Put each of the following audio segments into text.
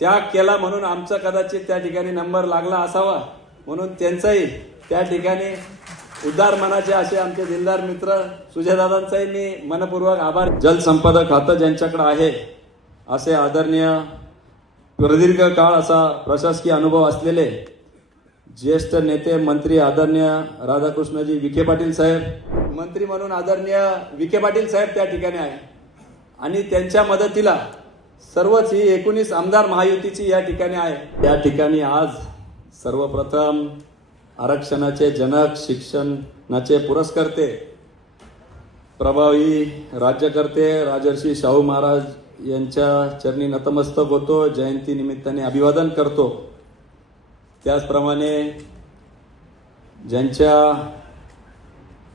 त्याग केला म्हणून आमचा कदाचित त्या ठिकाणी नंबर लागला असावा, म्हणून त्यांचाही त्या ठिकाणी उदार मनाचे असे आमचे दिलदार मित्र सुजयदादांचाही मी मनपूर्वक आभार. जलसंपदा खातं ज्यांच्याकडे आहे असे आदरणीय प्रदीर्घ काळ असा प्रशासकीय अनुभव असलेले ज्येष्ठ नेते मंत्री आदरणीय राधाकृष्णजी विखे पाटील साहेब, मंत्री म्हणून आदरणीय विखे पाटील साहेब त्या ठिकाणी आहे आणि त्यांच्या मदतीला सर्वच ही 19 आमदार महायुतीची या ठिकाणी आहे. या ठिकाणी आज सर्वप्रथम आरक्षणाचे जनक, शिक्षणाचे पुरस्कर्ते, प्रभावी राज्यकर्ते राजर्षी शाहू महाराज यांच्या चरणी नतमस्तक होतो, जयंती निमित्ताने अभिवादन करतो. त्याचप्रमाणे ज्यांच्या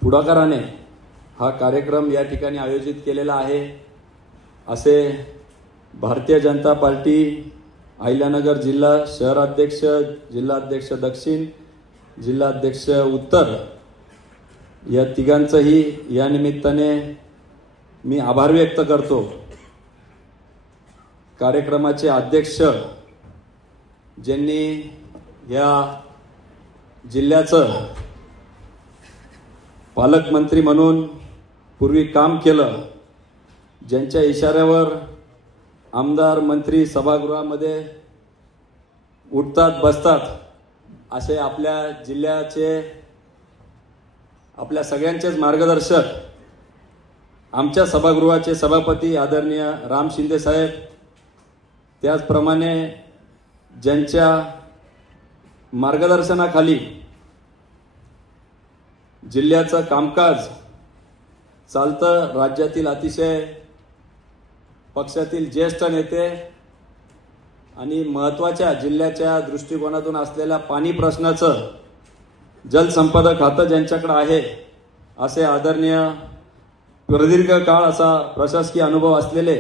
पुढाकाराने हा कार्यक्रम या ठिकाणी आयोजित केलेला आहे असे भारतीय जनता पार्टी अहिल्यानगर जिल्हा शहराध्यक्ष, जिल्हाध्यक्ष दक्षिण, जिल्हाध्यक्ष उत्तर या तिघांचंही या निमित्ताने मी आभार व्यक्त करतो. कार्यक्रमाचे अध्यक्ष ज्यांनी या जिल्ह्याचं पालकमंत्री म्हणून पूर्वी काम केलं, ज्यांच्या इशाऱ्यावर आमदार मंत्री सभागृहामध्ये उठतात बसतात असे आपल्या जिल्ह्याचे, आपल्या सगळ्यांचेच मार्गदर्शक आमच्या सभागृहाचे सभापती आदरणीय राम शिंदे साहेब, त्याचप्रमाणे ज्यांच्या मार्गदर्शनाखाली जिल्ह्याचं कामकाज चालतं, राज्यातील अतिशय पक्षातील ज्येष्ठ नेते आणि महत्त्वाच्या जिल्ह्याच्या दृष्टिकोनातून असलेल्या पाणी प्रश्नाचं जलसंपदा खातं ज्यांच्याकडे आहे असे आदरणीय प्रदीर्घ काळ असा प्रशासकीय अनुभव असलेले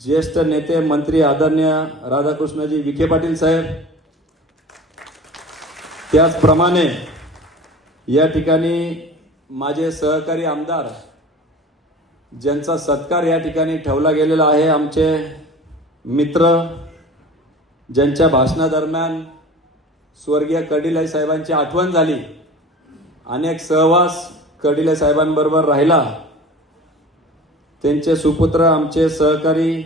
ज्येष्ठ नेते मंत्री आदरणीय राधाकृष्णजी विखे पाटील साहेब, त्याचप्रमाणे या ठिकाणी माझे सहकारी आमदार ज्यांचा सत्कार या ठिकाणी ठेवला गेलेला आहे, आमचे मित्र ज्यांच्या भाषणादरम्यान स्वर्गीय कर्डिले साहेबांची आठवण झाली, अनेक सहवास कर्डिले साहेबांबरोबर राहिला, त्यांचे सुपुत्र आमचे सहकारी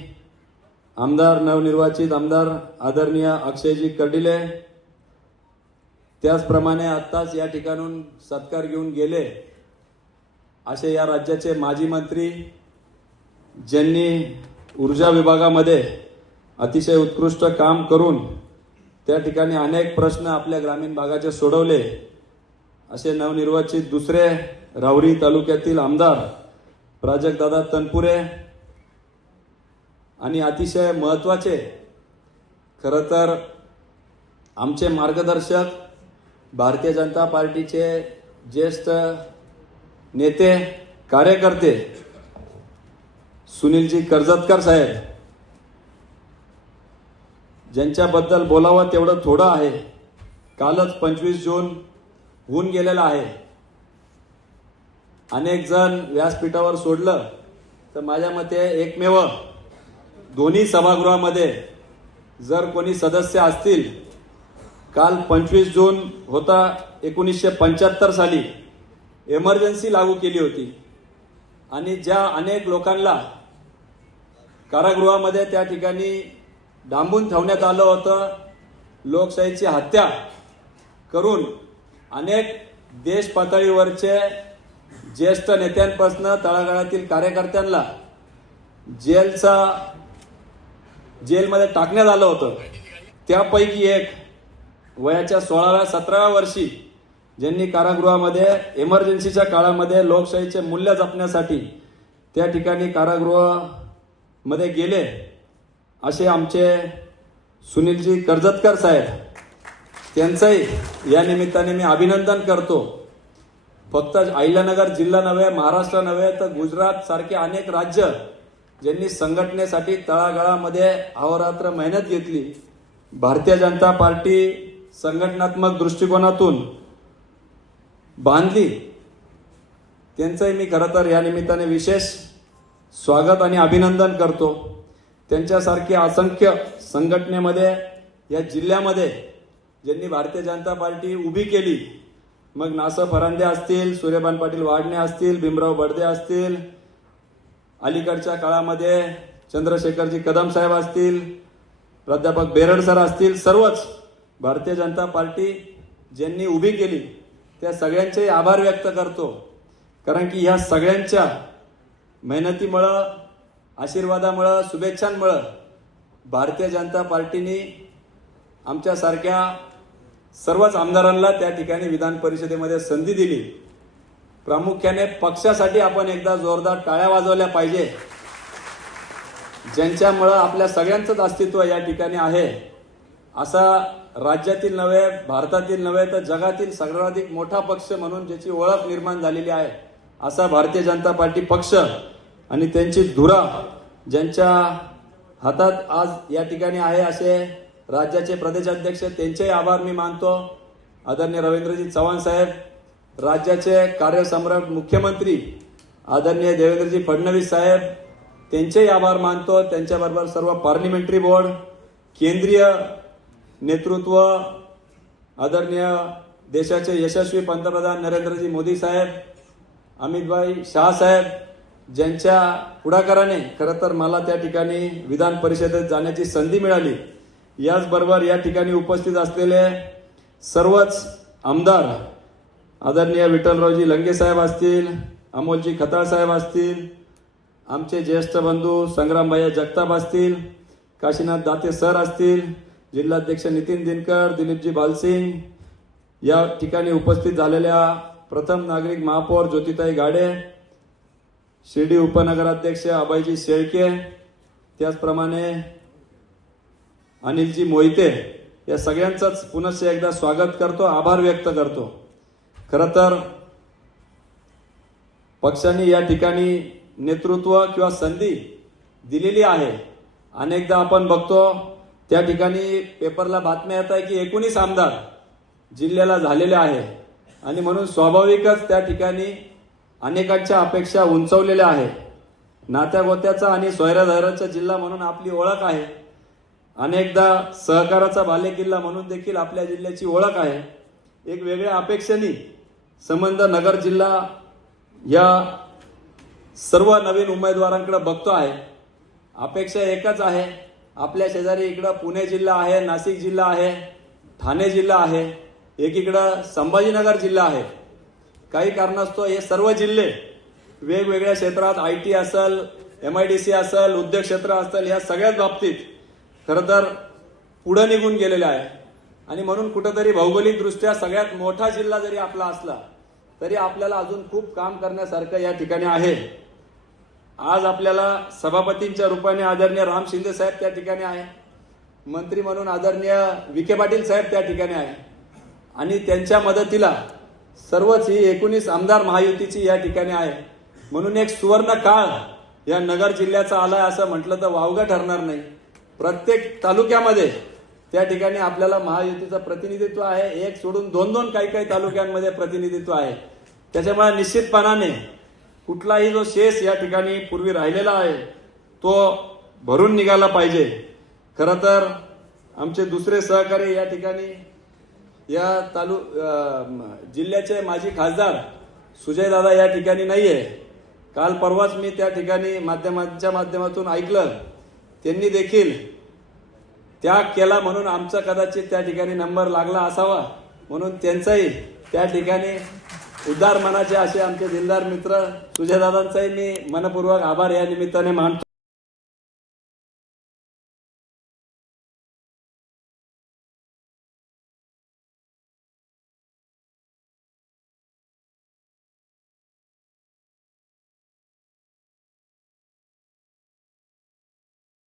आमदार, नवनिर्वाचित आमदार आदरणीय अक्षयजी कर्डिले, त्याचप्रमाणे आत्ताच या ठिकाणून सत्कार घेऊन गेले असे या राज्याचे माजी मंत्री ज्यांनी ऊर्जा विभागामध्ये अतिशय उत्कृष्ट काम करून त्या ठिकाणी अनेक प्रश्न आपल्या ग्रामीण भागाचे सोडवले असे नवनिर्वाचित दुसरे राहुरी तालुक्यातील आमदार प्राजक्तदादा तनपुरे, आणि अतिशय महत्त्वाचे खरं तर आमचे मार्गदर्शक भारतीय जनता पार्टीचे ज्येष्ठ नेते कार्यकर्ते सुनीलजी कर्जतकर साहेब, ज्यांच्याबद्दल बोलावं तेवढं थोडं आहे. कालच 25 जून होऊन गेलेला आहे. अनेक जण व्यासपीठावर सोडलं तर माझ्या मते एकमेव दोन्ही सभागृहामध्ये जर कोणी सदस्य असतील, काल 25 जून होता, 1975 साली इमर्जन्सी लागू केली होती आणि ज्या अनेक लोकांना कारागृहामध्ये त्या ठिकाणी डांबून ठेवण्यात आलं होतं, लोकशाहीची हत्या करून अनेक देश पातळीवरचे ज्येष्ठ नेत्यांपासून तळागाळातील कार्यकर्त्यांना जेलमध्ये टाकण्यात आलं होतं. त्यापैकी एक वयाच्या 16व्या 17व्या वर्षी ज्यांनी कारागृहामध्ये इमर्जन्सीच्या काळामध्ये लोकशाहीचे मूल्य जपण्यासाठी त्या ठिकाणी कारागृहामध्ये गेले असे आमचे सुनीलजी कर्जतकर साहेब, त्यांचंही या निमित्ताने मी अभिनंदन करतो. फक्त अहिल्यानगर जिल्हा नव्हे, महाराष्ट्र नव्हे तर गुजरात सारखे अनेक राज्य ज्यांनी संघटनेसाठी तळागाळामध्ये अहोरात्र मेहनत घेतली, भारतीय जनता पार्टी संघटनात्मक दृष्टिकोनातून बांधली, त्यांचंही मी खरं तर या निमित्ताने विशेष स्वागत आणि अभिनंदन करतो. त्यांच्यासारखी असंख्य संघटनेमध्ये या जिल्ह्यामध्ये ज्यांनी भारतीय जनता पार्टी उभी केली, मग नासर फरांदे असतील, सूर्यपान पाटील वाडणे असतील, भीमराव बडदे असतील, अलीकडच्या काळामध्ये चंद्रशेखरजी कदम साहेब असतील, प्राध्यापक बेरड सर असतील, सर्वच भारतीय जनता पार्टी ज्यांनी उभी केली त्या सगळ्यांचे आभार व्यक्त करतो. कारण की ह्या सगळ्यांच्या मेहनतीमुळं, आशीर्वादामुळं, शुभेच्छांमुळं भारतीय जनता पार्टीने आमच्यासारख्या सर्वच आमदारांना त्या ठिकाणी विधान परिषदेमध्ये संधी दिली. प्रामुख्याने पक्षासाठी आपण एकदा जोरदार टाळ्या वाजवल्या पाहिजे, ज्यांच्यामुळं आपल्या सगळ्यांचंच अस्तित्व या ठिकाणी आहे. असा राज्यातील नव्हे, भारतातील नव्हे तर जगातील सर्वाधिक मोठा पक्ष म्हणून ज्याची ओळख निर्माण झालेली आहे असा भारतीय जनता पार्टी पक्ष आणि त्यांची धुरा ज्यांच्या हातात आज या ठिकाणी आहे असे राज्याचे प्रदेशाध्यक्ष, त्यांचे आभार मी मानतो. आदरणीय रवींद्रजी चव्हाण साहेब, राज्याचे कार्यसम्राट मुख्यमंत्री आदरणीय देवेंद्रजी फडणवीस साहेब, त्यांचेही आभार मानतो. त्यांच्याबरोबर सर्व पार्लिमेंटरी बोर्ड, केंद्रीय नेतृत्व, आदरणीय देशाचे यशस्वी पंतप्रधान नरेंद्रजी मोदी साहेब, अमितभाई शाह साहेब, ज्यांच्या पुढाकाराने खरं तर मला त्या ठिकाणी विधान परिषदेत जाण्याची संधी मिळाली. याचबरोबर या ठिकाणी उपस्थित असलेले सर्वच आमदार, आदरणीय विठ्ठलरावजी लंगे साहेब असतील, अमोलजी खताळ साहेब असतील, आमचे ज्येष्ठ बंधू संग्रामभाई जगताप असतील, काशीनाथ दाते सर असतील, जिल्हाध्यक्ष नितीन दिनकर, दिलीपजी बालसिंग, या ठिकाणी उपस्थित झालेल्या प्रथम नागरिक महापौर ज्योतिताई गाडे, शिर्डी उपनगराध्यक्ष अभयजी शेळके, त्याचप्रमाणे अनिलजी मोहिते, या सगळ्यांचंच पुनश्च एकदा स्वागत करतो, आभार व्यक्त करतो. खरं तर पक्षाने या ठिकाणी नेतृत्व किंवा संधी दिलेली आहे. अनेकदा आपण बघतो त्या ठिकाणी पेपरला बातम्या येत आहे की 19 आमदार जिल्ह्याला झालेले आहे आणि म्हणून स्वाभाविकच त्या ठिकाणी अनेकांच्या अपेक्षा उंचावलेल्या आहे. नात्यागोत्याचा आणि सोयऱ्याधैर्याचा जिल्हा म्हणून आपली ओळख आहे. अनेकदा सहकाराचा बालेकिल्ला म्हणून देखील आपल्या जिल्ह्याची ओळख आहे. एक वेगळ्या अपेक्षेने संबंध नगर जिल्हा या सर्व नवीन उमेदवारांकडे बघतो आहे. अपेक्षा एकच आहे, आपल्या शेजारी इकडं पुणे जिल्हा आहे, नाशिक जिल्हा आहे, ठाणे जिल्हा आहे, एकीकडं संभाजीनगर जिल्हा आहे. काही कारणास्तव हे सर्व जिल्हे वेगवेगळ्या क्षेत्रात IT असेल, MIDC असेल, उद्योग क्षेत्र असेल, या सगळ्याच बाबतीत खरं तर पुढे निघून गेलेले आहे. आणि म्हणून कुठंतरी भौगोलिकदृष्ट्या सगळ्यात मोठा जिल्हा जरी आपला असला तरी आपल्याला अजून खूप काम करण्यासारखं या ठिकाणी आहे. आज आपल्याला सभापतींच्या रूपाने आदरणीय राम शिंदे साहेब त्या ठिकाणी आहे, मंत्री म्हणून आदरणीय विखे पाटील साहेब त्या ठिकाणी आहे आणि त्यांच्या मदतीला सर्वच ही 19 आमदार महायुतीची या ठिकाणी आहे. म्हणून एक सुवर्ण काळ या नगर जिल्ह्याचा आलाय असं म्हटलं तर वावगं ठरणार नाही. प्रत्येक तालुक्यामध्ये त्या ठिकाणी आपल्याला महायुतीचं प्रतिनिधित्व आहे. एक सोडून दोन काही तालुक्यांमध्ये प्रतिनिधित्व आहे. त्याच्यामुळे निश्चितपणाने कुठलाही जो शेष या ठिकाणी पूर्वी राहिलेला आहे तो भरून निघाला पाहिजे. खरं तर आमचे दुसरे सहकारी या ठिकाणी या जिल्ह्याचे माजी खासदार सुजय दादा या ठिकाणी नाहीये. काल परवाच मी त्या ठिकाणी माध्यमांच्या माध्यमातून ऐकलं, त्यांनी देखील त्याग केला म्हणून आमचा कदाचित त्या ठिकाणी नंबर लागला असावा. म्हणून त्यांचाही त्या ठिकाणी उदार मनाचे असे आमचे दिलदार मित्र सुजयदादांचाही मी मनपूर्वक आभार या निमित्ताने मानतो.